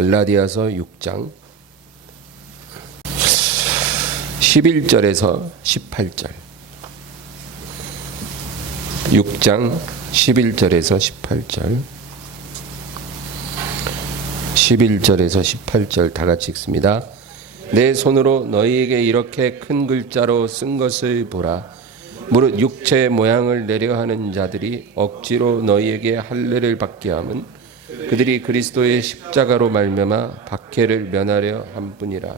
갈라디아서 6장 11절에서 18절 6장 11절에서 18절 11절에서 18절 다 같이 읽습니다. 내 손으로 너희에게 이렇게 큰 글자로 쓴 것을 보라. 무릇 육체의 모양을 내려 하는 자들이 억지로 너희에게 할례를 받게 함은 그들이 그리스도의 십자가로 말미암아 박해를 면하려 함뿐이라.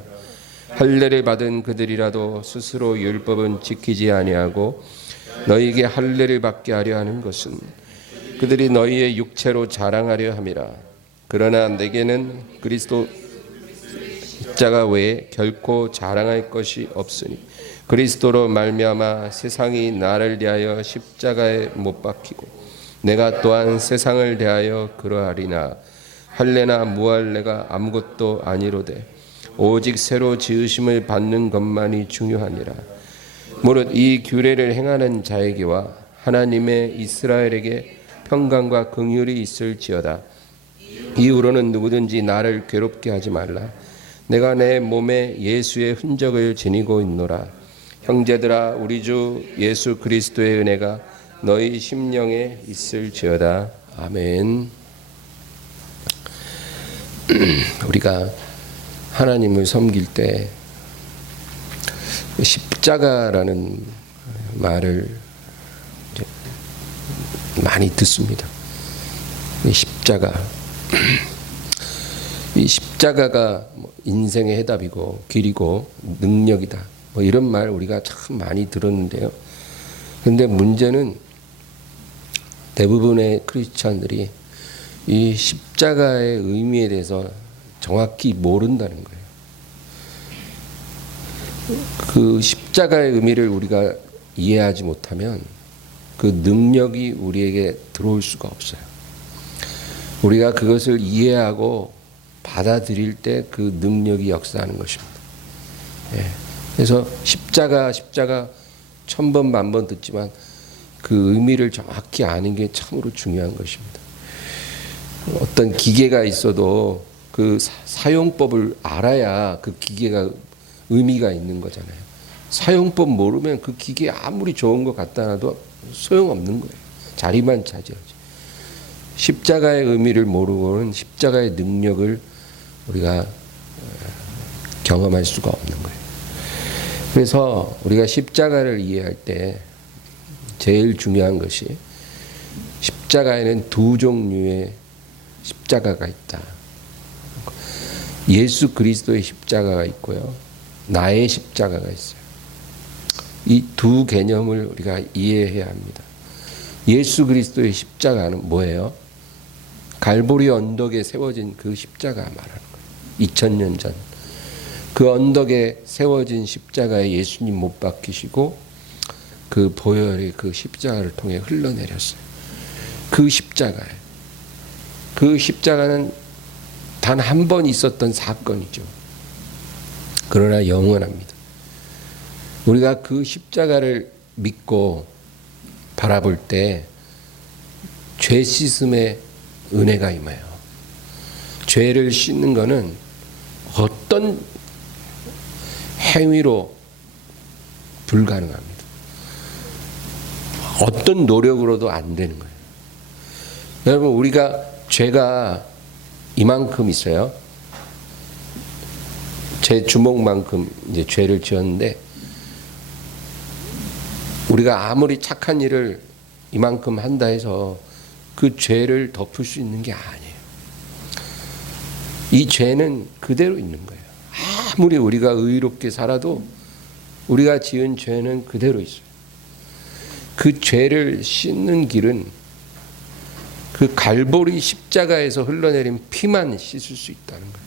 할례를 받은 그들이라도 스스로 율법은 지키지 아니하고 너희에게 할례를 받게 하려 하는 것은 그들이 너희의 육체로 자랑하려 함이라. 그러나 내게는 그리스도 십자가 외에 결코 자랑할 것이 없으니 그리스도로 말미암아 세상이 나를 대하여 십자가에 못 박히고 내가 또한 세상을 대하여 그러하리나. 할례나 무할례가 아무것도 아니로되 오직 새로 지으심을 받는 것만이 중요하니라. 무릇 이 규례를 행하는 자에게와 하나님의 이스라엘에게 평강과 긍휼이 있을지어다. 이후로는 누구든지 나를 괴롭게 하지 말라. 내가 내 몸에 예수의 흔적을 지니고 있노라. 형제들아, 우리 주 예수 그리스도의 은혜가 너희 심령에 있을지어다. 아멘. 우리가 하나님을 섬길 때 십자가라는 말을 많이 듣습니다. 십자가. 이 십자가가 인생의 해답이고 길이고 능력이다. 이런 말 우리가 참 많이 들었는데요. 그런데 문제는 대부분의 크리스찬들이 이 십자가의 의미에 대해서 정확히 모른다는 거예요. 그 십자가의 의미를 우리가 이해하지 못하면 그 능력이 우리에게 들어올 수가 없어요. 우리가 그것을 이해하고 받아들일 때 그 능력이 역사하는 것입니다. 예. 그래서 십자가 1000번 만번 듣지만 그 의미를 정확히 아는 게 참으로 중요한 것입니다. 어떤 기계가 있어도 그 사용법을 알아야 그 기계가 의미가 있는 거잖아요. 사용법 모르면 그 기계 아무리 좋은 것 갖다 놔도 소용없는 거예요. 자리만 차지하지. 십자가의 의미를 모르고는 십자가의 능력을 우리가 경험할 수가 없는 거예요. 그래서 우리가 십자가를 이해할 때 제일 중요한 것이 십자가에는 두 종류의 십자가가 있다. 예수 그리스도의 십자가가 있고요. 나의 십자가가 있어요. 이 두 개념을 우리가 이해해야 합니다. 예수 그리스도의 십자가는 뭐예요? 갈보리 언덕에 세워진 그 십자가 말하는 거예요. 2000년 전. 그 언덕에 세워진 십자가에 예수님 못 박히시고 그 보혈이 그 십자가를 통해 흘러내렸어요. 그 십자가예요. 그 십자가는 단 한 번 있었던 사건이죠. 그러나 영원합니다. 우리가 그 십자가를 믿고 바라볼 때 죄 씻음의 은혜가 임해요. 죄를 씻는 것은 어떤 행위로 불가능합니다. 어떤 노력으로도 안 되는 거예요. 여러분, 우리가 죄가 이만큼 있어요. 제 주먹만큼 이제 죄를 지었는데 우리가 아무리 착한 일을 이만큼 한다 해서 그 죄를 덮을 수 있는 게 아니에요. 이 죄는 그대로 있는 거예요. 아무리 우리가 의롭게 살아도 우리가 지은 죄는 그대로 있어요. 그 죄를 씻는 길은 그 갈보리 십자가에서 흘러내린 피만 씻을 수 있다는 거예요.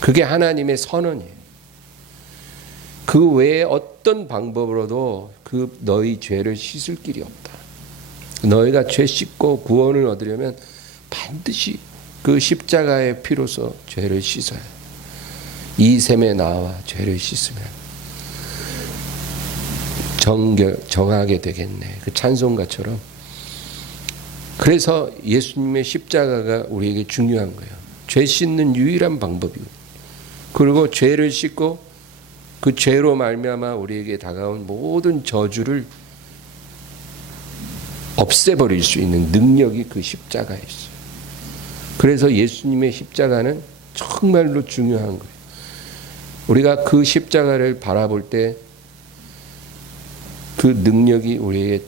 그게 하나님의 선언이에요. 그 외에 어떤 방법으로도 그 너희 죄를 씻을 길이 없다. 너희가 죄 씻고 구원을 얻으려면 반드시 그 십자가의 피로서 죄를 씻어야 해요. 이 셈에 나와 죄를 씻으면 정하게 되겠네. 그 찬송가처럼. 그래서 예수님의 십자가가 우리에게 중요한 거예요. 죄 씻는 유일한 방법이고, 그리고 죄를 씻고 그 죄로 말미암아 우리에게 다가온 모든 저주를 없애버릴 수 있는 능력이 그 십자가에 있어요. 그래서 예수님의 십자가는 정말로 중요한 거예요. 우리가 그 십자가를 바라볼 때 그 능력이 우리에게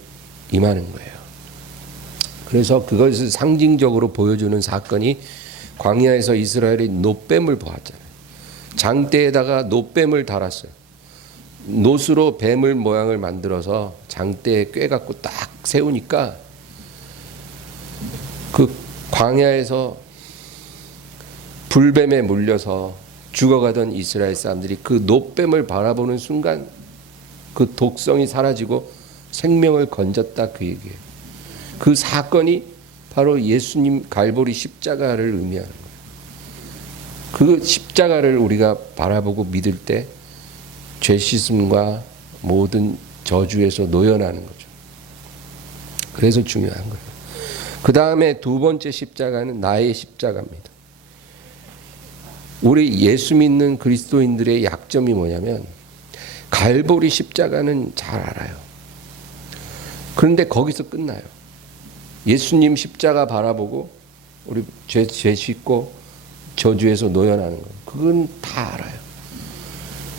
임하는 거예요. 그래서 그것을 상징적으로 보여주는 사건이 광야에서 이스라엘이 놋뱀을 보았잖아요. 장대에다가 놋뱀을 달았어요. 놋으로 뱀을 모양을 만들어서 장대에 꿰갖고 딱 세우니까 그 광야에서 불뱀에 물려서 죽어가던 이스라엘 사람들이 그 놋뱀을 바라보는 순간 그 독성이 사라지고 생명을 건졌다, 그 얘기예요. 그 사건이 바로 예수님 갈보리 십자가를 의미하는 거예요. 그 십자가를 우리가 바라보고 믿을 때 죄 씻음과 모든 저주에서 놓여나는 거죠. 그래서 중요한 거예요. 그 다음에 두 번째 십자가는 나의 십자가입니다. 우리 예수 믿는 그리스도인들의 약점이 뭐냐면 갈보리 십자가는 잘 알아요. 그런데 거기서 끝나요. 예수님 십자가 바라보고 우리 죄 씻고 저주에서 놓여나는 거, 그건 다 알아요.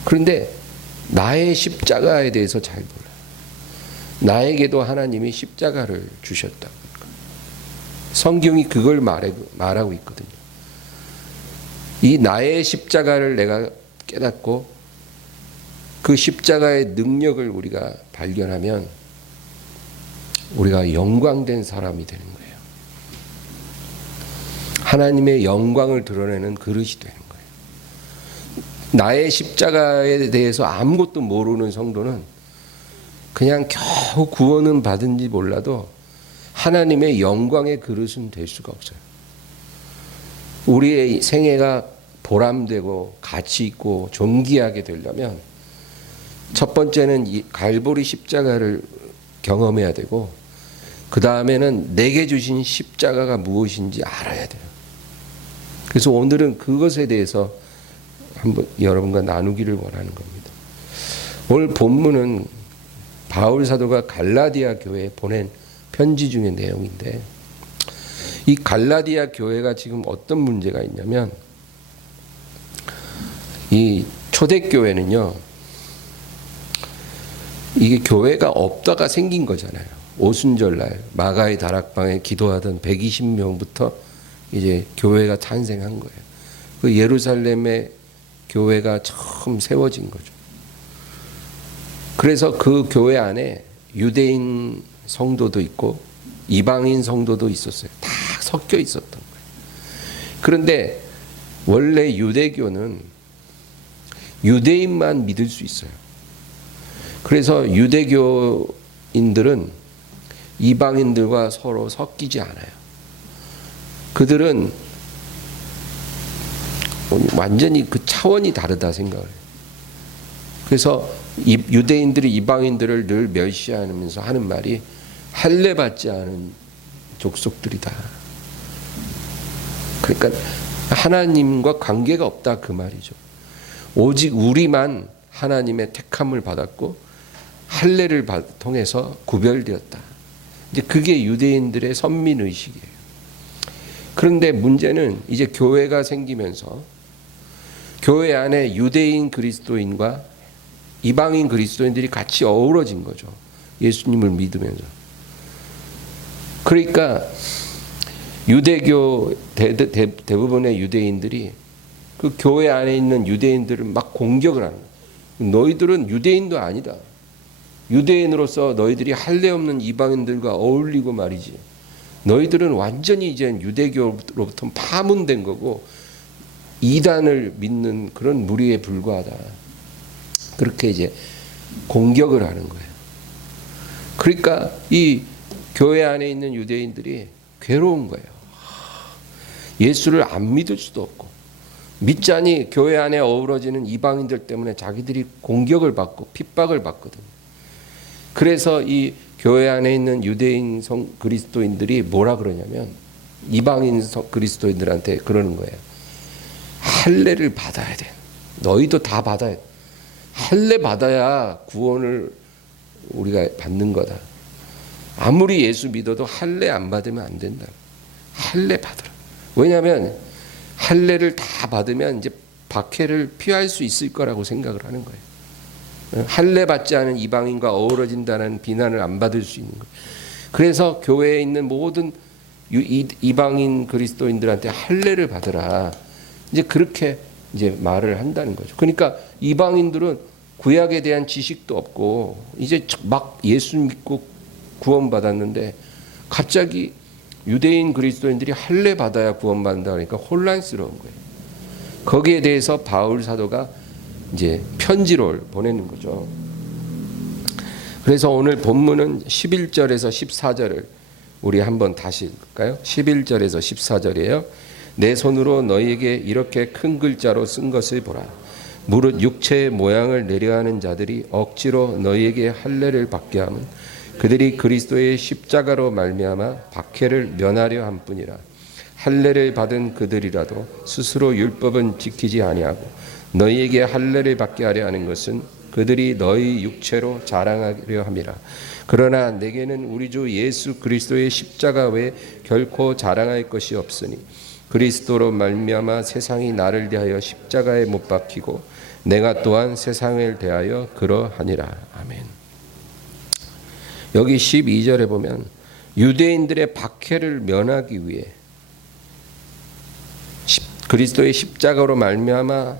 그런데 나의 십자가에 대해서 잘 몰라요. 나에게도 하나님이 십자가를 주셨다. 성경이 그걸 말하고 있거든요. 이 나의 십자가를 내가 깨닫고 그 십자가의 능력을 우리가 발견하면 우리가 영광된 사람이 되는 거예요. 하나님의 영광을 드러내는 그릇이 되는 거예요. 나의 십자가에 대해서 아무것도 모르는 성도는 그냥 겨우 구원은 받은지 몰라도 하나님의 영광의 그릇은 될 수가 없어요. 우리의 생애가 보람되고 가치 있고 존귀하게 되려면 첫 번째는 이 갈보리 십자가를 경험해야 되고, 그 다음에는 내게 주신 십자가가 무엇인지 알아야 돼요. 그래서 오늘은 그것에 대해서 한번 여러분과 나누기를 원하는 겁니다. 오늘 본문은 바울 사도가 갈라디아 교회에 보낸 편지 중의 내용인데, 이 갈라디아 교회가 지금 어떤 문제가 있냐면, 이 초대교회는요, 이게 교회가 없다가 생긴 거잖아요. 오순절날 마가의 다락방에 기도하던 120명부터 이제 교회가 탄생한 거예요. 그 예루살렘의 교회가 처음 세워진 거죠. 그래서 그 교회 안에 유대인 성도도 있고 이방인 성도도 있었어요. 다 섞여 있었던 거예요. 그런데 원래 유대교는 유대인만 믿을 수 있어요. 그래서 유대교인들은 이방인들과 서로 섞이지 않아요. 그들은 완전히 그 차원이 다르다 생각을 해요. 그래서 유대인들이 이방인들을 늘 멸시하면서 하는 말이 할례 받지 않은 족속들이다. 그러니까 하나님과 관계가 없다, 그 말이죠. 오직 우리만 하나님의 택함을 받았고 할례를 통해서 구별되었다. 이제 그게 유대인들의 선민의식이에요. 그런데 문제는 이제 교회가 생기면서 교회 안에 유대인 그리스도인과 이방인 그리스도인들이 같이 어우러진 거죠. 예수님을 믿으면서. 그러니까 유대교 대부분의 유대인들이 그 교회 안에 있는 유대인들을 막 공격을 하는 거예요. 너희들은 유대인도 아니다. 유대인으로서 너희들이 할례 없는 이방인들과 어울리고 말이지. 너희들은 완전히 이제 유대교로부터 파문된 거고 이단을 믿는 그런 무리에 불과하다. 그렇게 이제 공격을 하는 거예요. 그러니까 이 교회 안에 있는 유대인들이 괴로운 거예요. 예수를 안 믿을 수도 없고, 믿자니 교회 안에 어우러지는 이방인들 때문에 자기들이 공격을 받고 핍박을 받거든요. 그래서 이 교회 안에 있는 유대인 그리스도인들이 뭐라 그러냐면 이방인 그리스도인들한테 그러는 거예요. 할례를 받아야 돼. 너희도 다 받아야 돼. 할례 받아야 구원을 우리가 받는 거다. 아무리 예수 믿어도 할례 안 받으면 안 된다. 할례 받으라. 왜냐하면 할례를 다 받으면 이제 박해를 피할 수 있을 거라고 생각을 하는 거예요. 할례 받지 않은 이방인과 어우러진다는 비난을 안 받을 수 있는 거예요. 그래서 교회에 있는 모든 이방인 그리스도인들한테 할례를 받으라. 이제 그렇게 이제 말을 한다는 거죠. 그러니까 이방인들은 구약에 대한 지식도 없고 이제 막 예수 믿고 구원받았는데 갑자기 유대인 그리스도인들이 할례 받아야 구원받는다 그러니까 혼란스러운 거예요. 거기에 대해서 바울 사도가 이제 편지를 보내는 거죠. 그래서 오늘 본문은 11절에서 14절을 우리 한번 다시 읽을까요? 11절에서 14절이에요. 내 손으로 너희에게 이렇게 큰 글자로 쓴 것을 보라. 무릇 육체의 모양을 내려하는 자들이 억지로 너희에게 할례를 받게 하면 그들이 그리스도의 십자가로 말미암아 박해를 면하려 함뿐이라. 할례를 받은 그들이라도 스스로 율법은 지키지 아니하고 너희에게 할례를 받게 하려 하는 것은 그들이 너희 육체로 자랑하려 함이라. 그러나 내게는 우리 주 예수 그리스도의 십자가 외에 결코 자랑할 것이 없으니 그리스도로 말미암아 세상이 나를 대하여 십자가에 못 박히고 내가 또한 세상을 대하여 그러하니라. 아멘. 여기 12절에 보면 유대인들의 박해를 면하기 위해 그리스도의 십자가로 말미암아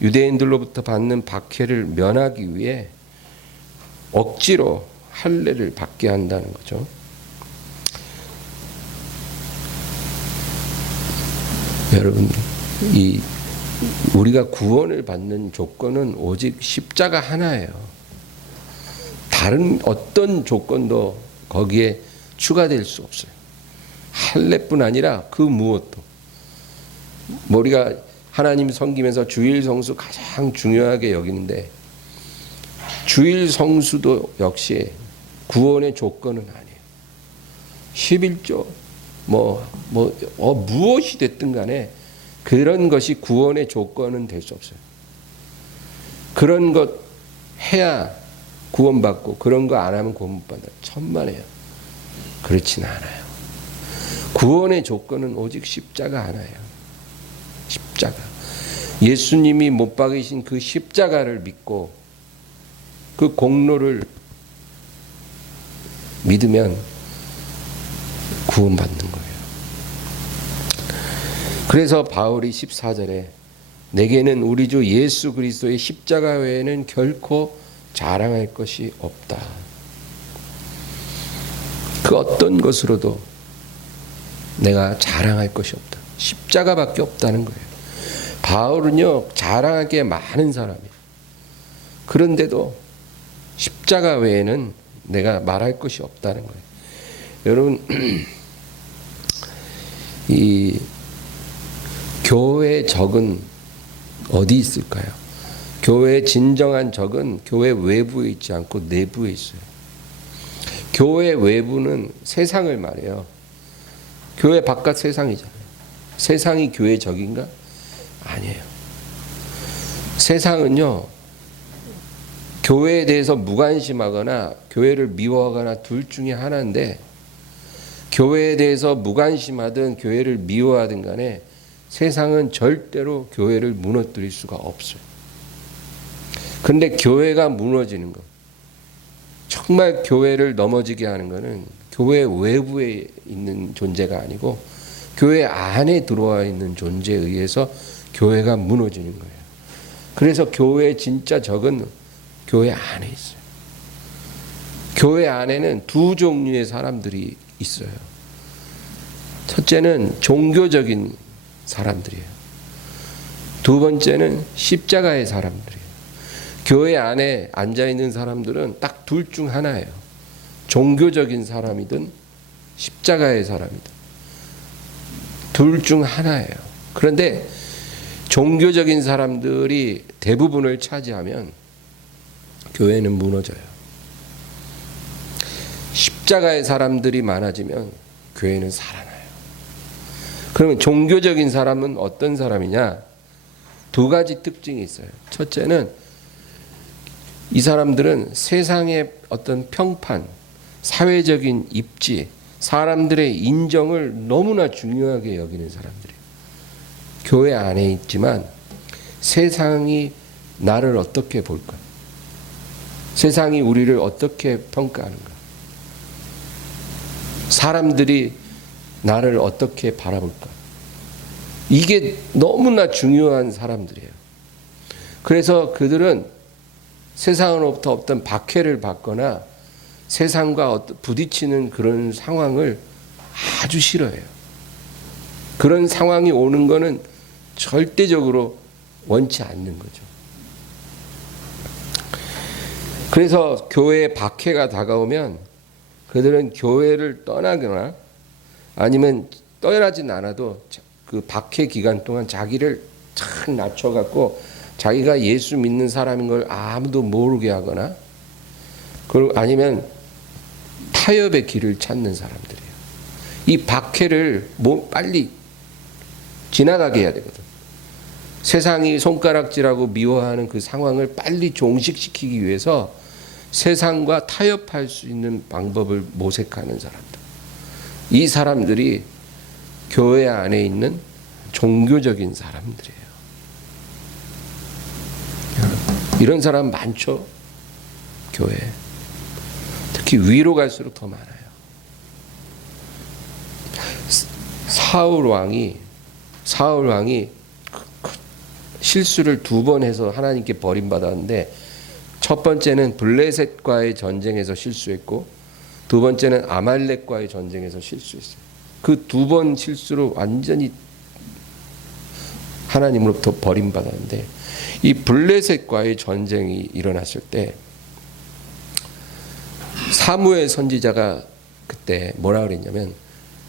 유대인들로부터 받는 박해를 면하기 위해 억지로 할례를 받게 한다는 거죠. 여러분, 우리가 구원을 받는 조건은 오직 십자가 하나예요. 다른 어떤 조건도 거기에 추가될 수 없어요. 할례뿐 아니라 그 무엇도. 우리가 하나님 섬기면서 주일 성수 가장 중요하게 여기는데 주일 성수도 역시 구원의 조건은 아니에요. 11조 무엇이 됐든 간에 그런 것이 구원의 조건은 될 수 없어요. 그런 것 해야 구원받고 그런 거 안 하면 구원 못 받아요. 천만에요. 그렇지는 않아요. 구원의 조건은 오직 십자가 하나예요. 십자가. 예수님이 못 박이신 그 십자가를 믿고 그 공로를 믿으면 구원받는 거예요. 그래서 바울이 14절에 내게는 우리 주 예수 그리스도의 십자가 외에는 결코 자랑할 것이 없다. 그 어떤 것으로도 내가 자랑할 것이 없다. 십자가밖에 없다는 거예요. 바울은요, 자랑할 게 많은 사람이에요. 그런데도 십자가 외에는 내가 말할 것이 없다는 거예요. 여러분, 이 교회의 적은 어디 있을까요? 교회의 진정한 적은 교회 외부에 있지 않고 내부에 있어요. 교회 외부는 세상을 말해요. 교회 바깥 세상이잖아요. 세상이 교회 적인가? 아니에요. 세상은요, 교회에 대해서 무관심하거나 교회를 미워하거나 둘 중에 하나인데 교회에 대해서 무관심하든 교회를 미워하든 간에 세상은 절대로 교회를 무너뜨릴 수가 없어요. 그런데 교회가 무너지는 것, 정말 교회를 넘어지게 하는 것은 교회 외부에 있는 존재가 아니고 교회 안에 들어와 있는 존재에 의해서 교회가 무너지는 거예요. 그래서 교회의 진짜 적은 교회 안에 있어요. 교회 안에는 두 종류의 사람들이 있어요. 첫째는 종교적인 사람들이에요. 두 번째는 십자가의 사람들이에요. 교회 안에 앉아있는 사람들은 딱 둘 중 하나예요. 종교적인 사람이든 십자가의 사람이든 둘 중 하나예요. 그런데 종교적인 사람들이 대부분을 차지하면 교회는 무너져요. 십자가의 사람들이 많아지면 교회는 살아나요. 그러면 종교적인 사람은 어떤 사람이냐? 두 가지 특징이 있어요. 첫째는 이 사람들은 세상의 어떤 평판, 사회적인 입지, 사람들의 인정을 너무나 중요하게 여기는 사람들이에요. 교회 안에 있지만 세상이 나를 어떻게 볼까? 세상이 우리를 어떻게 평가하는가? 사람들이 나를 어떻게 바라볼까? 이게 너무나 중요한 사람들이에요. 그래서 그들은 세상으로부터 어떤 박해를 받거나 세상과 부딪히는 그런 상황을 아주 싫어해요. 그런 상황이 오는 거는 절대적으로 원치 않는 거죠. 그래서 교회에 박해가 다가오면 그들은 교회를 떠나거나 아니면 떠나진 않아도 그 박해 기간 동안 자기를 착 낮춰갖고 자기가 예수 믿는 사람인 걸 아무도 모르게 하거나 아니면 타협의 길을 찾는 사람들이에요. 이 박해를 빨리 지나가게 해야 되거든. 세상이 손가락질하고 미워하는 그 상황을 빨리 종식시키기 위해서 세상과 타협할 수 있는 방법을 모색하는 사람들. 이 사람들이 교회 안에 있는 종교적인 사람들이에요. 이런 사람 많죠? 교회. 특히 위로 갈수록 더 많아요. 사울 왕이 실수를 2번 해서 하나님께 버림받았는데 첫 번째는 블레셋과의 전쟁에서 실수했고 두 번째는 아말렉과의 전쟁에서 실수했어요. 그 2번 실수로 완전히 하나님으로부터 버림받았는데 이 블레셋과의 전쟁이 일어났을 때 사무엘 선지자가 그때 뭐라 그랬냐면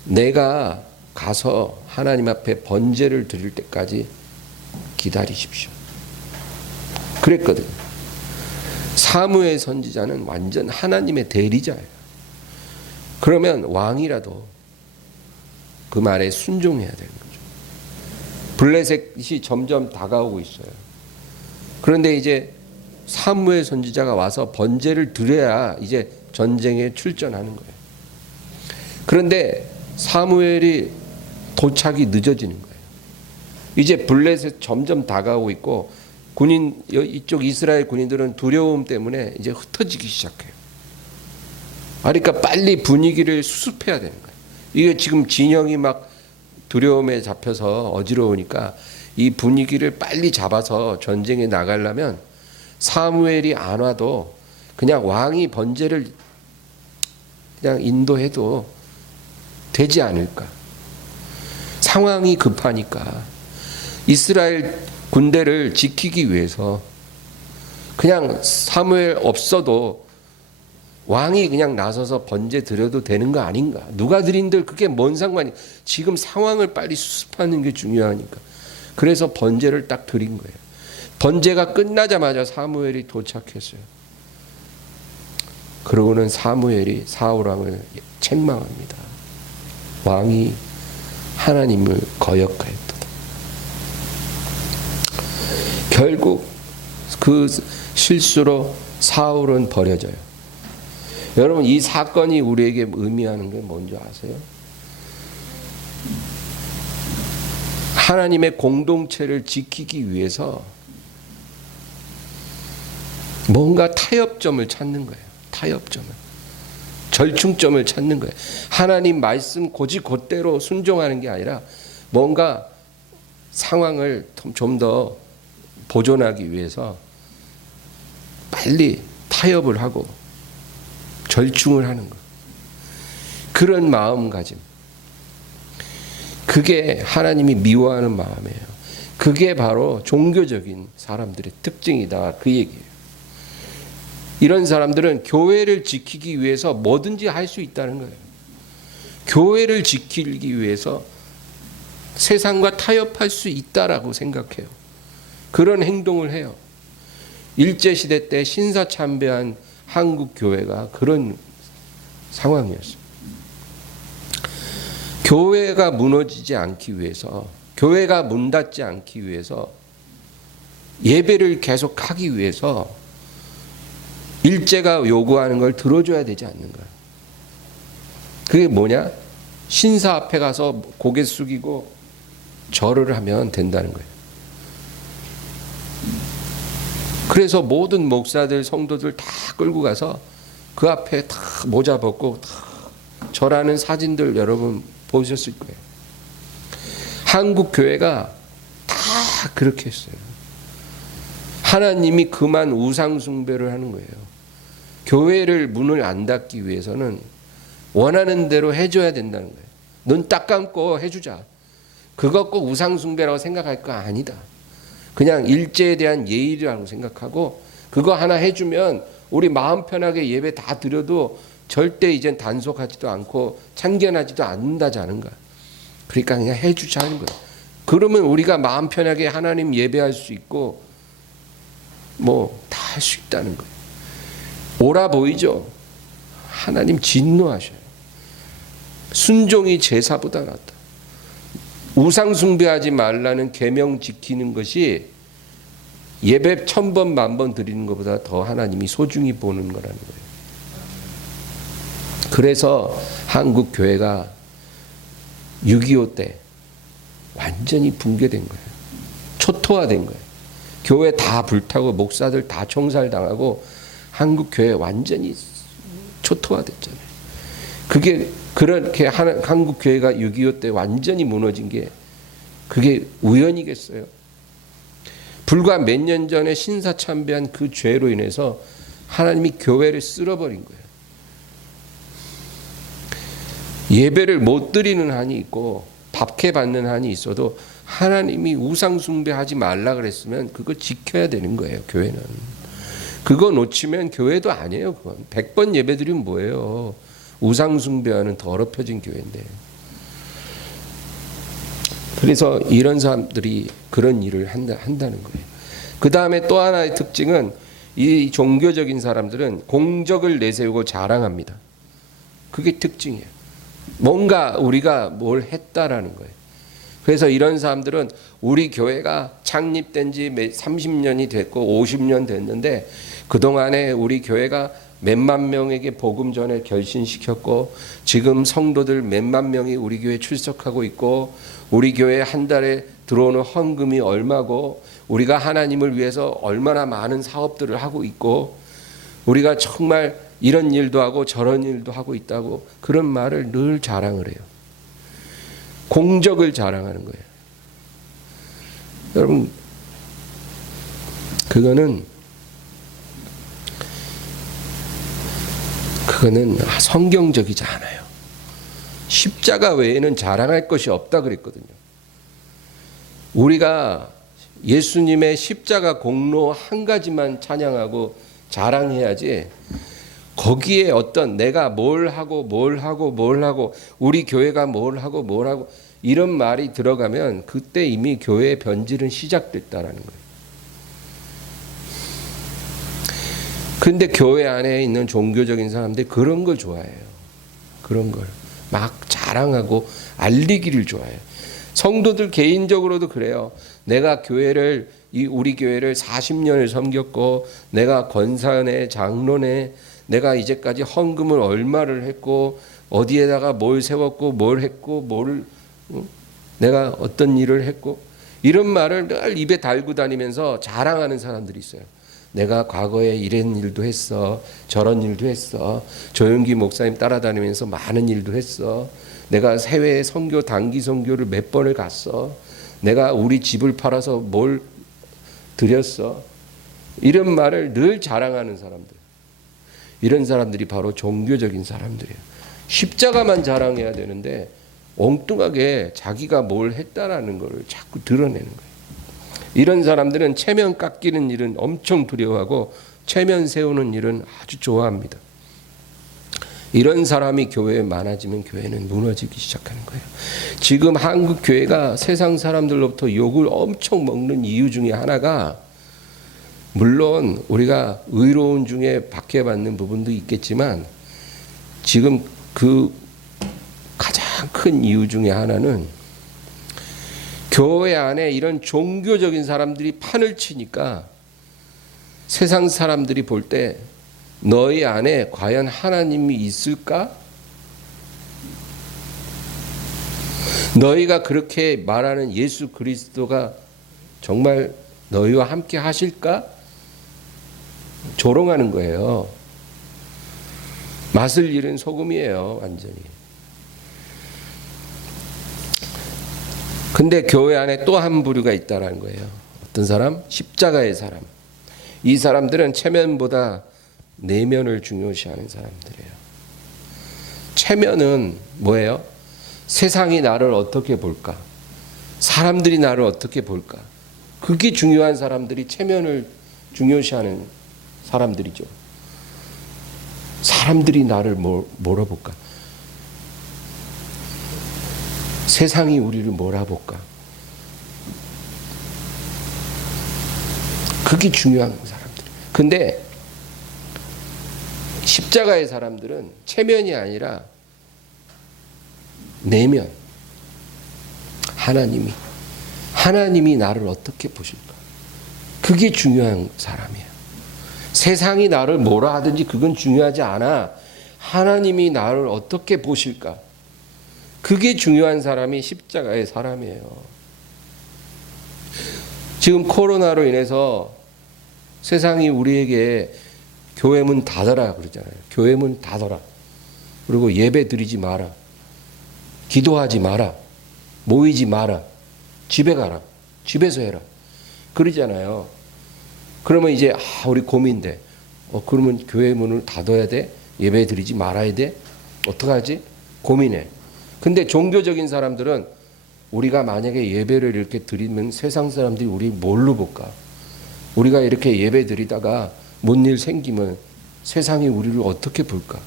내가 가서 하나님 앞에 번제를 드릴 때까지 기다리십시오. 그랬거든요. 사무엘 선지자는 완전 하나님의 대리자예요. 그러면 왕이라도 그 말에 순종해야 되는 거죠. 블레셋이 점점 다가오고 있어요. 그런데 이제 사무엘 선지자가 와서 번제를 드려야 이제 전쟁에 출전하는 거예요. 그런데 사무엘이 도착이 늦어지는 거예요. 이제 블레셋 점점 다가오고 있고 이쪽 이스라엘 군인들은 두려움 때문에 이제 흩어지기 시작해요. 그러니까 빨리 분위기를 수습해야 되는 거예요. 이게 지금 진영이 막 두려움에 잡혀서 어지러우니까 이 분위기를 빨리 잡아서 전쟁에 나가려면 사무엘이 안 와도 그냥 왕이 번제를 그냥 인도해도 되지 않을까. 상황이 급하니까 이스라엘 군대를 지키기 위해서 그냥 사무엘 없어도 왕이 그냥 나서서 번제 드려도 되는 거 아닌가. 누가 드린들 그게 뭔 상관이. 지금 상황을 빨리 수습하는 게 중요하니까. 그래서 번제를 딱 드린 거예요. 번제가 끝나자마자 사무엘이 도착했어요. 그러고는 사무엘이 사울 왕을 책망합니다. 왕이 하나님을 거역하였도다. 결국 그 실수로 사울은 버려져요. 여러분 이 사건이 우리에게 의미하는 게 뭔지 아세요? 하나님의 공동체를 지키기 위해서 뭔가 타협점을 찾는 거예요. 타협점을. 절충점을 찾는 거예요. 하나님 말씀 곧대로 순종하는 게 아니라 뭔가 상황을 좀 더 보존하기 위해서 빨리 타협을 하고 절충을 하는 거. 그런 마음가짐. 그게 하나님이 미워하는 마음이에요. 그게 바로 종교적인 사람들의 특징이다. 그 얘기예요. 이런 사람들은 교회를 지키기 위해서 뭐든지 할 수 있다는 거예요. 교회를 지키기 위해서 세상과 타협할 수 있다라고 생각해요. 그런 행동을 해요. 일제시대 때 신사참배한 한국 교회가 그런 상황이었어요. 교회가 무너지지 않기 위해서, 교회가 문 닫지 않기 위해서 예배를 계속 하기 위해서 일제가 요구하는 걸 들어줘야 되지 않는가. 그게 뭐냐? 신사 앞에 가서 고개 숙이고 절을 하면 된다는 거예요. 그래서 모든 목사들, 성도들 다 끌고 가서 그 앞에 다 모자 벗고 다 절하는 사진들 여러분 보셨을 거예요. 한국 교회가 다 그렇게 했어요. 하나님이 그만 우상 숭배를 하는 거예요. 교회를 문을 안 닫기 위해서는 원하는 대로 해줘야 된다는 거예요. 눈 딱 감고 해주자. 그거 꼭 우상 숭배라고 생각할 거 아니다. 그냥 일제에 대한 예의라고 생각하고 그거 하나 해주면 우리 마음 편하게 예배 다 드려도 절대 이젠 단속하지도 않고 참견하지도 않는다자는가. 그러니까 그냥 해주자는 거예요. 그러면 우리가 마음 편하게 하나님 예배할 수 있고 뭐 다 할 수 있다는 거예요. 옳아 보이죠? 하나님 진노하셔요. 순종이 제사보다 낫다. 우상 숭배하지 말라는 계명 지키는 것이 예배 1000번 만번 드리는 것보다 더 하나님이 소중히 보는 거라는 거예요. 그래서 한국 교회가 6.25 때 완전히 붕괴된 거예요. 초토화된 거예요. 교회 다 불타고 목사들 다 총살당하고 한국 교회 완전히 초토화됐잖아요. 그게 그렇게 한국 교회가 6.25 때 완전히 무너진 게 그게 우연이겠어요? 불과 몇 년 전에 신사참배한 그 죄로 인해서 하나님이 교회를 쓸어버린 거예요. 예배를 못 드리는 한이 있고 박해 받는 한이 있어도 하나님이 우상 숭배하지 말라 그랬으면 그거 지켜야 되는 거예요. 교회는. 그거 놓치면 교회도 아니에요. 그건 100번 예배 드리면 뭐예요? 우상 숭배하는 더럽혀진 교회인데. 그래서 이런 사람들이 그런 일을 한다는 거예요. 그 다음에 또 하나의 특징은 이 종교적인 사람들은 공적을 내세우고 자랑합니다. 그게 특징이에요. 뭔가 우리가 뭘 했다라는 거예요. 그래서 이런 사람들은 우리 교회가 창립된 지 30년이 됐고 50년 됐는데 그동안에 우리 교회가 몇만 명에게 복음 전에 결신시켰고 지금 성도들 몇만 명이 우리 교회에 출석하고 있고 우리 교회에 한 달에 들어오는 헌금이 얼마고 우리가 하나님을 위해서 얼마나 많은 사업들을 하고 있고 우리가 정말 이런 일도 하고 저런 일도 하고 있다고 그런 말을 늘 자랑을 해요. 공적을 자랑하는 거예요. 여러분 그거는 성경적이지 않아요. 십자가 외에는 자랑할 것이 없다 그랬거든요. 우리가 예수님의 십자가 공로 한 가지만 찬양하고 자랑해야지 거기에 어떤 내가 뭘 하고 우리 교회가 뭘 하고 이런 말이 들어가면 그때 이미 교회의 변질은 시작됐다라는 거예요. 근데 교회 안에 있는 종교적인 사람들이 그런 걸 좋아해요. 그런 걸 막 자랑하고 알리기를 좋아해요. 성도들 개인적으로도 그래요. 내가 우리 교회를 40년을 섬겼고 내가 권사네 장로네 내가 이제까지 헌금을 얼마를 했고 어디에다가 뭘 세웠고 뭘 했고 내가 어떤 일을 했고 이런 말을 늘 입에 달고 다니면서 자랑하는 사람들이 있어요. 내가 과거에 이런 일도 했어. 저런 일도 했어. 조영기 목사님 따라다니면서 많은 일도 했어. 내가 해외 선교 단기 선교를 몇 번을 갔어. 내가 우리 집을 팔아서 뭘 드렸어. 이런 말을 늘 자랑하는 사람들. 이런 사람들이 바로 종교적인 사람들이에요. 십자가만 자랑해야 되는데 엉뚱하게 자기가 뭘 했다라는 걸 자꾸 드러내는 거예요. 이런 사람들은 체면 깎이는 일은 엄청 두려워하고 체면 세우는 일은 아주 좋아합니다. 이런 사람이 교회에 많아지면 교회는 무너지기 시작하는 거예요. 지금 한국 교회가 세상 사람들로부터 욕을 엄청 먹는 이유 중에 하나가 물론 우리가 의로운 중에 박해받는 부분도 있겠지만 지금 그 가장 큰 이유 중에 하나는 교회 안에 이런 종교적인 사람들이 판을 치니까 세상 사람들이 볼 때 너희 안에 과연 하나님이 있을까? 너희가 그렇게 말하는 예수 그리스도가 정말 너희와 함께 하실까? 조롱하는 거예요. 맛을 잃은 소금이에요, 완전히. 근데 교회 안에 또 한 부류가 있다라는 거예요. 어떤 사람? 십자가의 사람. 이 사람들은 체면보다 내면을 중요시하는 사람들이에요. 체면은 뭐예요? 세상이 나를 어떻게 볼까? 사람들이 나를 어떻게 볼까? 그게 중요한 사람들이 체면을 중요시하는 사람들이죠. 사람들이 나를 뭐라 볼까? 세상이 우리를 뭐라 볼까? 그게 중요한 사람들. 근데 십자가의 사람들은 체면이 아니라 내면. 하나님이 나를 어떻게 보실까? 그게 중요한 사람이에요. 세상이 나를 뭐라 하든지 그건 중요하지 않아. 하나님이 나를 어떻게 보실까? 그게 중요한 사람이 십자가의 사람이에요. 지금 코로나로 인해서 세상이 우리에게 교회 문 닫아라 그러잖아요. 교회 문 닫아라. 그리고 예배 드리지 마라. 기도하지 마라. 모이지 마라. 집에 가라. 집에서 해라. 그러잖아요. 그러면 이제 우리 고민돼. 그러면 교회 문을 닫아야 돼? 예배 드리지 말아야 돼? 어떡하지? 고민해. 근데 종교적인 사람들은 우리가 만약에 예배를 이렇게 드리면 세상 사람들이 우리 뭘로 볼까? 우리가 이렇게 예배 드리다가 뭔 일 생기면 세상이 우리를 어떻게 볼까?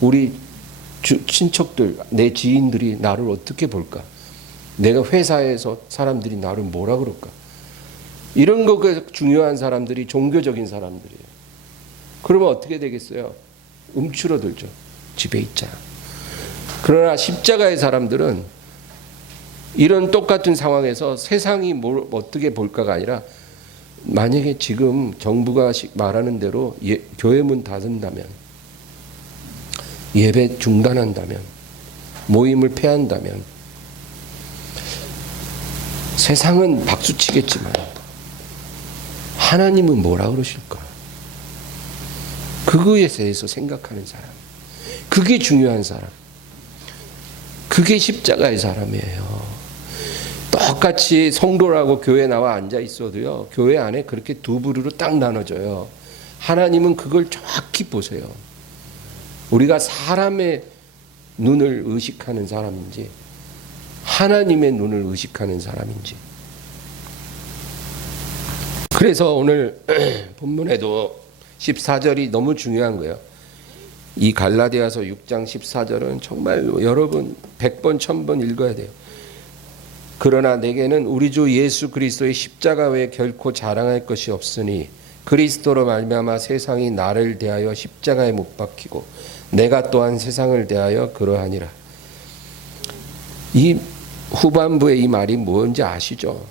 우리 친척들, 내 지인들이 나를 어떻게 볼까? 내가 회사에서 사람들이 나를 뭐라 그럴까? 이런 거가 중요한 사람들이 종교적인 사람들이에요. 그러면 어떻게 되겠어요? 움츠러들죠. 집에 있잖아. 그러나 십자가의 사람들은 이런 똑같은 상황에서 세상이 뭘 어떻게 볼까가 아니라 만약에 지금 정부가 말하는 대로 교회 문 닫는다면, 예배 중단한다면, 모임을 폐한다면 세상은 박수치겠지만 하나님은 뭐라 그러실까? 그거에 대해서 생각하는 사람. 그게 중요한 사람. 그게 십자가의 사람이에요. 똑같이 성도라고 교회 나와 앉아 있어도요, 교회 안에 그렇게 두 부류로 딱 나눠져요. 하나님은 그걸 정확히 보세요. 우리가 사람의 눈을 의식하는 사람인지 하나님의 눈을 의식하는 사람인지. 그래서 오늘 본문에도 14절이 너무 중요한 거예요. 이 갈라디아서 6장 14절은 정말 여러분 100번 1000번 읽어야 돼요. 그러나 내게는 우리 주 예수 그리스도의 십자가 외에 결코 자랑할 것이 없으니 그리스도로 말미암아 세상이 나를 대하여 십자가에 못 박히고 내가 또한 세상을 대하여 그러하니라. 이 후반부의 이 말이 뭔지 아시죠?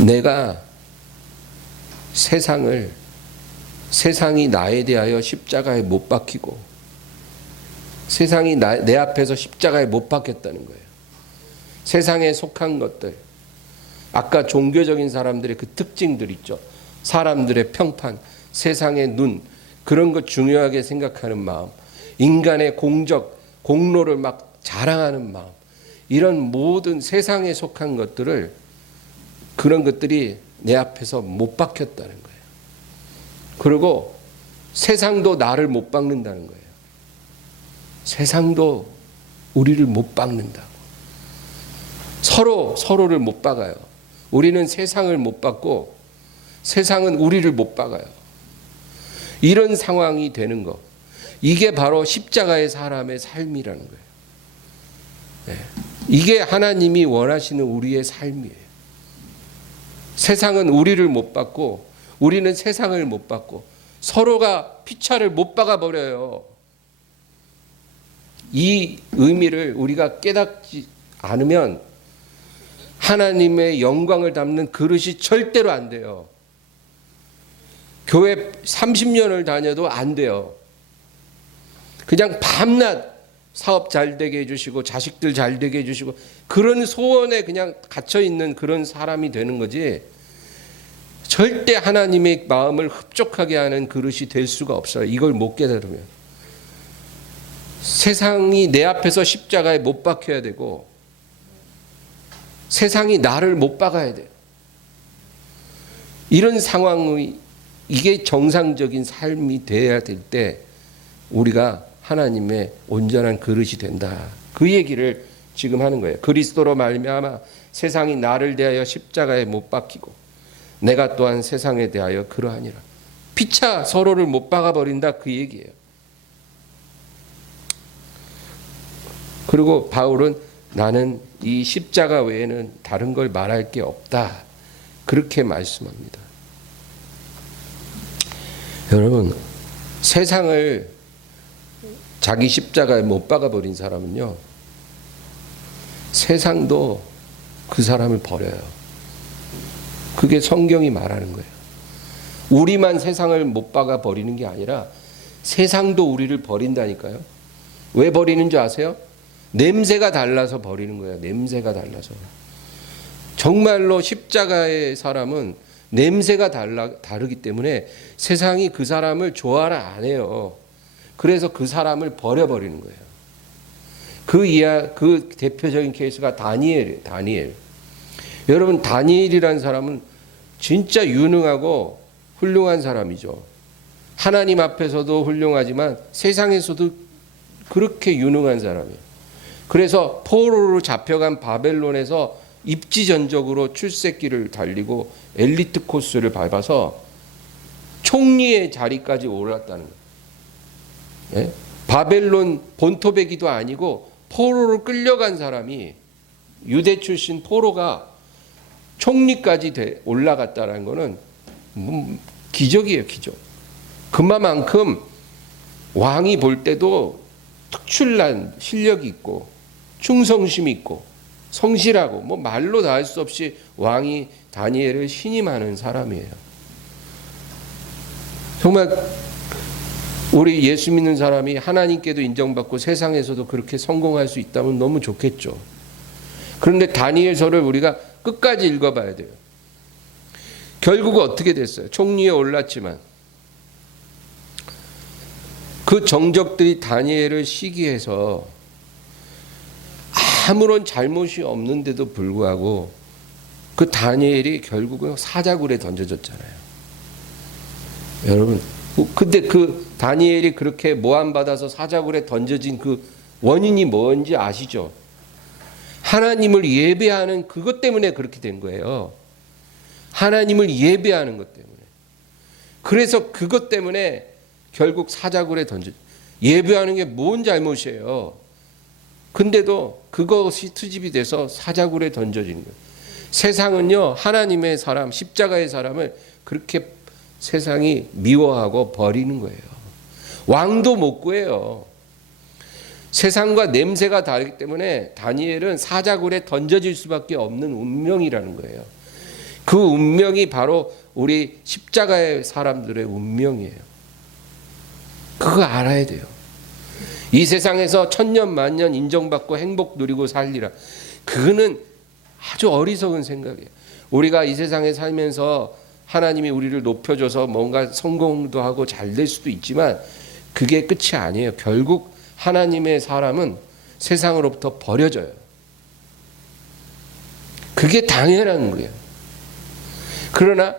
내가 세상이 나에 대하여 십자가에 못 박히고 세상이 내 앞에서 십자가에 못 박혔다는 거예요. 세상에 속한 것들, 아까 종교적인 사람들의 그 특징들 있죠. 사람들의 평판, 세상의 눈, 그런 것 중요하게 생각하는 마음, 인간의 공로를 막 자랑하는 마음, 이런 모든 세상에 속한 것들을, 그런 것들이 내 앞에서 못 박혔다는 거예요. 그리고 세상도 나를 못 박는다는 거예요. 세상도 우리를 못 박는다고. 서로를 못 박아요. 우리는 세상을 못 박고 세상은 우리를 못 박아요. 이런 상황이 되는 거. 이게 바로 십자가의 사람의 삶이라는 거예요. 네. 이게 하나님이 원하시는 우리의 삶이에요. 세상은 우리를 못 박고 우리는 세상을 못 박고 서로가 피차를 못 박아 버려요. 이 의미를 우리가 깨닫지 않으면 하나님의 영광을 담는 그릇이 절대로 안 돼요. 교회 30년을 다녀도 안 돼요. 그냥 밤낮 사업 잘 되게 해주시고 자식들 잘 되게 해주시고 그런 소원에 그냥 갇혀있는 그런 사람이 되는 거지, 절대 하나님의 마음을 흡족하게 하는 그릇이 될 수가 없어요. 이걸 못 깨달으면. 세상이 내 앞에서 십자가에 못 박혀야 되고 세상이 나를 못 박아야 돼요. 이런 상황의, 이게 정상적인 삶이 돼야 될 때 우리가 하나님의 온전한 그릇이 된다. 그 얘기를 지금 하는 거예요. 그리스도로 말미암아 세상이 나를 대하여 십자가에 못 박히고 내가 또한 세상에 대하여 그러하니라. 피차 서로를 못 박아버린다, 그 얘기예요. 그리고 바울은 나는 이 십자가 외에는 다른 걸 말할 게 없다, 그렇게 말씀합니다. 여러분, 세상을 자기 십자가에 못 박아버린 사람은요, 세상도 그 사람을 버려요. 그게 성경이 말하는 거예요. 우리만 세상을 못 박아버리는 게 아니라 세상도 우리를 버린다니까요. 왜 버리는 줄 아세요? 냄새가 달라서 버리는 거예요. 냄새가 달라서. 정말로 십자가의 사람은 냄새가 다르기 때문에 세상이 그 사람을 좋아라 안 해요. 그래서 그 사람을 버려버리는 거예요. 그 대표적인 케이스가 다니엘이에요. 다니엘. 여러분, 다니엘이라는 사람은 진짜 유능하고 훌륭한 사람이죠. 하나님 앞에서도 훌륭하지만 세상에서도 그렇게 유능한 사람이에요. 그래서 포로로 잡혀간 바벨론에서 입지전적으로 출세길을 달리고 엘리트 코스를 밟아서 총리의 자리까지 올랐다는 거예요. 예? 바벨론 본토배기도 아니고 포로로 끌려간 사람이, 유대 출신 포로가 총리까지 올라갔다는 것은 기적이에요, 기적. 그만큼 왕이 볼 때도 특출난 실력이 있고 충성심이 있고 성실하고 뭐 말로 다 할 수 없이 왕이 다니엘을 신임하는 사람이에요. 정말 우리 예수 믿는 사람이 하나님께도 인정받고 세상에서도 그렇게 성공할 수 있다면 너무 좋겠죠. 그런데 다니엘서를 우리가 끝까지 읽어봐야 돼요. 결국 어떻게 됐어요? 총리에 올랐지만 그 정적들이 다니엘을 시기해서 아무런 잘못이 없는데도 불구하고 그 다니엘이 결국은 사자굴에 던져졌잖아요. 여러분, 근데 그 다니엘이 그렇게 모함받아서 사자굴에 던져진 그 원인이 뭔지 아시죠? 하나님을 예배하는 그것 때문에 그렇게 된 거예요. 하나님을 예배하는 것 때문에. 그래서 그것 때문에 결국 사자굴에 예배하는 게 뭔 잘못이에요. 근데도 그것이 트집이 돼서 사자굴에 던져지는 거예요. 세상은요, 하나님의 사람, 십자가의 사람을 그렇게 세상이 미워하고 버리는 거예요. 왕도 못 구해요. 세상과 냄새가 다르기 때문에 다니엘은 사자굴에 던져질 수밖에 없는 운명이라는 거예요. 그 운명이 바로 우리 십자가의 사람들의 운명이에요. 그거 알아야 돼요. 이 세상에서 천년 만년 인정받고 행복 누리고 살리라. 그거는 아주 어리석은 생각이에요. 우리가 이 세상에 살면서 하나님이 우리를 높여줘서 뭔가 성공도 하고 잘 될 수도 있지만 그게 끝이 아니에요. 결국 하나님의 사람은 세상으로부터 버려져요. 그게 당연한 거예요. 그러나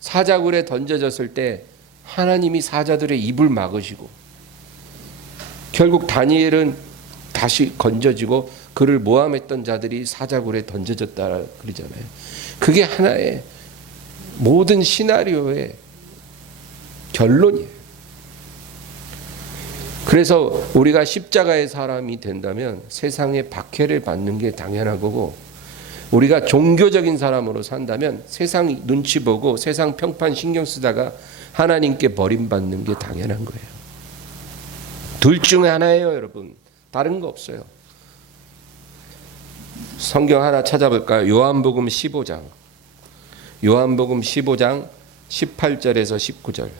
사자굴에 던져졌을 때 하나님이 사자들의 입을 막으시고 결국 다니엘은 다시 건져지고 그를 모함했던 자들이 사자굴에 던져졌다 그러잖아요. 그게 하나의 모든 시나리오의 결론이에요. 그래서 우리가 십자가의 사람이 된다면 세상의 박해를 받는 게 당연한 거고, 우리가 종교적인 사람으로 산다면 세상 눈치 보고 세상 평판 신경 쓰다가 하나님께 버림받는 게 당연한 거예요. 둘 중에 하나예요, 여러분. 다른 거 없어요. 성경 하나 찾아볼까요? 요한복음 15장. 요한복음 15장 18절에서 19절.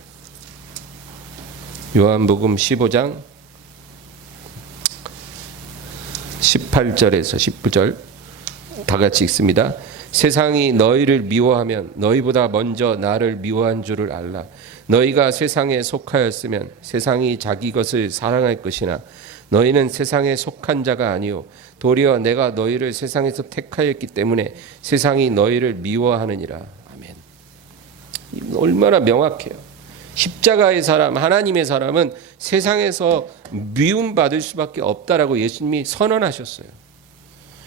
요한복음 15장 18절에서 19절 다 같이 읽습니다. 세상이 너희를 미워하면 너희보다 먼저 나를 미워한 줄을 알라. 너희가 세상에 속하였으면 세상이 자기 것을 사랑할 것이나 너희는 세상에 속한 자가 아니요 도리어 내가 너희를 세상에서 택하였기 때문에 세상이 너희를 미워하느니라. 아멘. 얼마나 명확해요. 십자가의 사람, 하나님의 사람은 세상에서 미움받을 수밖에 없다라고 예수님이 선언하셨어요.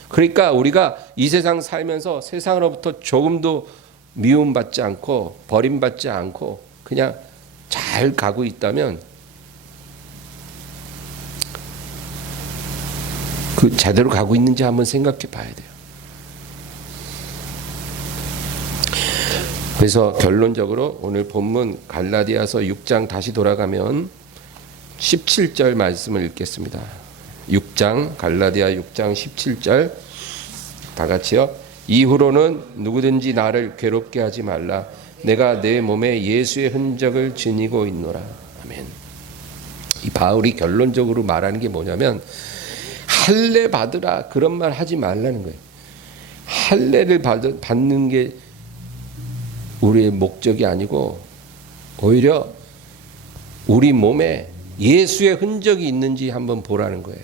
그러니까 우리가 이 세상 살면서 세상으로부터 조금도 미움받지 않고 버림받지 않고 그냥 잘 가고 있다면 그 제대로 가고 있는지 한번 생각해 봐야 돼요. 그래서 결론적으로 오늘 본문 갈라디아서 6장 다시 돌아가면 17절 말씀을 읽겠습니다. 6장 갈라디아 6장 17절 다 같이요. 이후로는 누구든지 나를 괴롭게 하지 말라. 내가 내 몸에 예수의 흔적을 지니고 있노라. 아멘. 이 바울이 결론적으로 말하는 게 뭐냐면 할례 받으라 그런 말 하지 말라는 거예요. 할례를 받는 게 우리의 목적이 아니고 오히려 우리 몸에 예수의 흔적이 있는지 한번 보라는 거예요.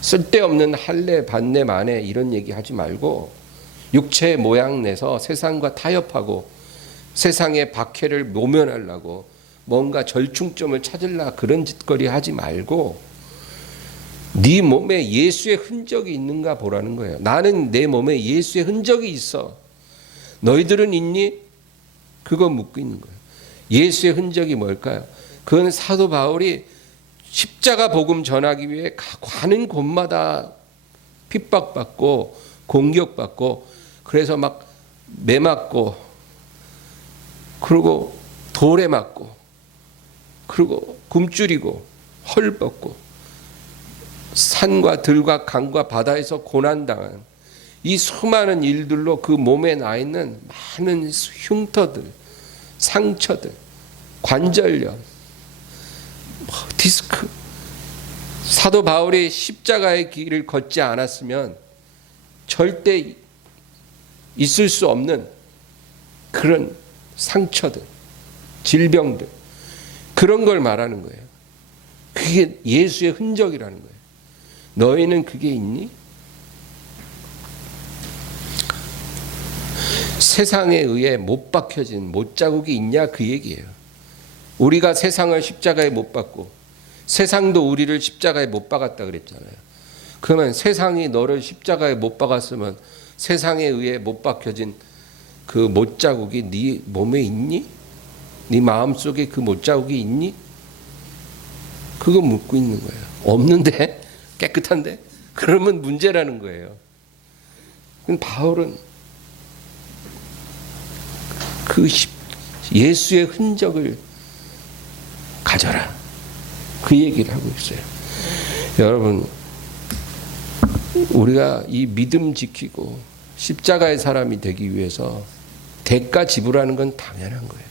쓸데없는 할례 반내 만에 이런 얘기 하지 말고 육체의 모양 내서 세상과 타협하고 세상의 박해를 모면하려고 뭔가 절충점을 찾으려 그런 짓거리 하지 말고 네 몸에 예수의 흔적이 있는가 보라는 거예요. 나는 내 몸에 예수의 흔적이 있어. 너희들은 있니? 그거 묻고 있는 거예요. 예수의 흔적이 뭘까요? 그건 사도 바울이 십자가 복음 전하기 위해 가는 곳마다 핍박받고 공격받고 그래서 막 매맞고 그리고 돌에 맞고 그리고 굶주리고 헐벗고 산과 들과 강과 바다에서 고난당한 이 수많은 일들로 그 몸에 나 있는 많은 흉터들, 상처들, 관절염, 디스크. 사도 바울이 십자가의 길을 걷지 않았으면 절대 있을 수 없는 그런 상처들, 질병들, 그런 걸 말하는 거예요. 그게 예수의 흔적이라는 거예요. 너희는 그게 있니? 세상에 의해 못 박혀진 못자국이 있냐 그 얘기예요. 우리가 세상을 십자가에 못 박고 세상도 우리를 십자가에 못 박았다 그랬잖아요. 그러면 세상이 너를 십자가에 못 박았으면 세상에 의해 못 박혀진 그 못자국이 네 몸에 있니? 네 마음속에 그 못자국이 있니? 그거 묻고 있는 거예요. 없는데? 깨끗한데? 그러면 문제라는 거예요. 그럼 바울은 그 예수의 흔적을 가져라. 그 얘기를 하고 있어요. 여러분, 우리가 이 믿음 지키고 십자가의 사람이 되기 위해서 대가 지불하는 건 당연한 거예요.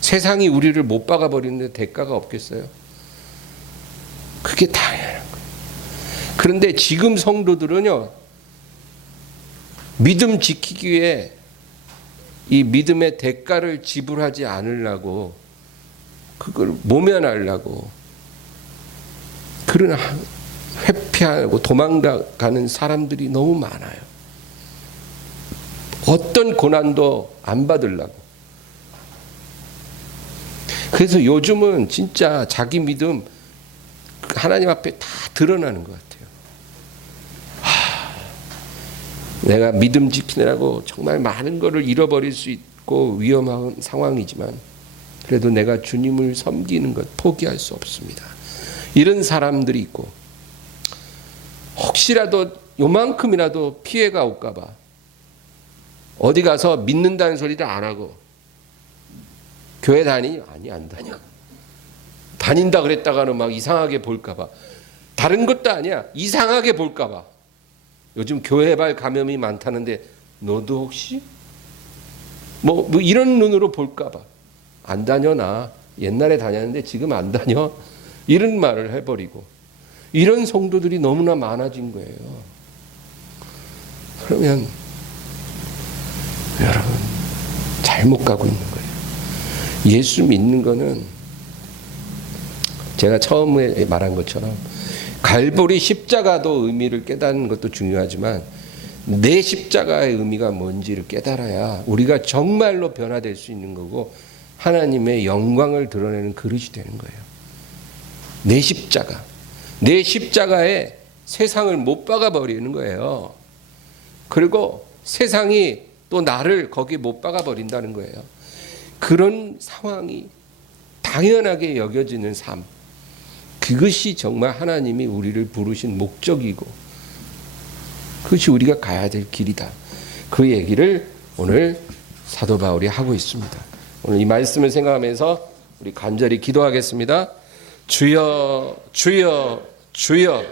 세상이 우리를 못 박아버리는데 대가가 없겠어요? 그게 당연한 거예요. 그런데 지금 성도들은요, 믿음 지키기 위해 이 믿음의 대가를 지불하지 않으려고 그걸 모면하려고 그런 회피하고 도망가는 사람들이 너무 많아요. 어떤 고난도 안 받으려고. 그래서 요즘은 진짜 자기 믿음 하나님 앞에 다 드러나는 것 같아요. 내가 믿음 지키느라고 정말 많은 것을 잃어버릴 수 있고 위험한 상황이지만 그래도 내가 주님을 섬기는 것 포기할 수 없습니다. 이런 사람들이 있고 혹시라도 요만큼이라도 피해가 올까 봐 어디 가서 믿는다는 소리를 안 하고 교회 다니니? 아니 안 다녀. 다닌다 그랬다가는 막 이상하게 볼까 봐 다른 것도 아니야. 이상하게 볼까 봐. 요즘 교회발 감염이 많다는데 너도 혹시 뭐 이런 눈으로 볼까 봐. 안 다녀 나. 옛날에 다녔는데 지금 안 다녀. 이런 말을 해버리고. 이런 성도들이 너무나 많아진 거예요. 그러면 여러분 잘못 가고 있는 거예요. 예수 믿는 거는 제가 처음에 말한 것처럼 갈보리 십자가도 의미를 깨닫는 것도 중요하지만 내 십자가의 의미가 뭔지를 깨달아야 우리가 정말로 변화될 수 있는 거고 하나님의 영광을 드러내는 그릇이 되는 거예요. 내 십자가. 내 십자가에 세상을 못 박아 버리는 거예요. 그리고 세상이 또 나를 거기 못 박아 버린다는 거예요. 그런 상황이 당연하게 여겨지는 삶. 그것이 정말 하나님이 우리를 부르신 목적이고 그것이 우리가 가야 될 길이다. 그 얘기를 오늘 사도 바울이 하고 있습니다. 오늘 이 말씀을 생각하면서 우리 간절히 기도하겠습니다. 주여 주여 주여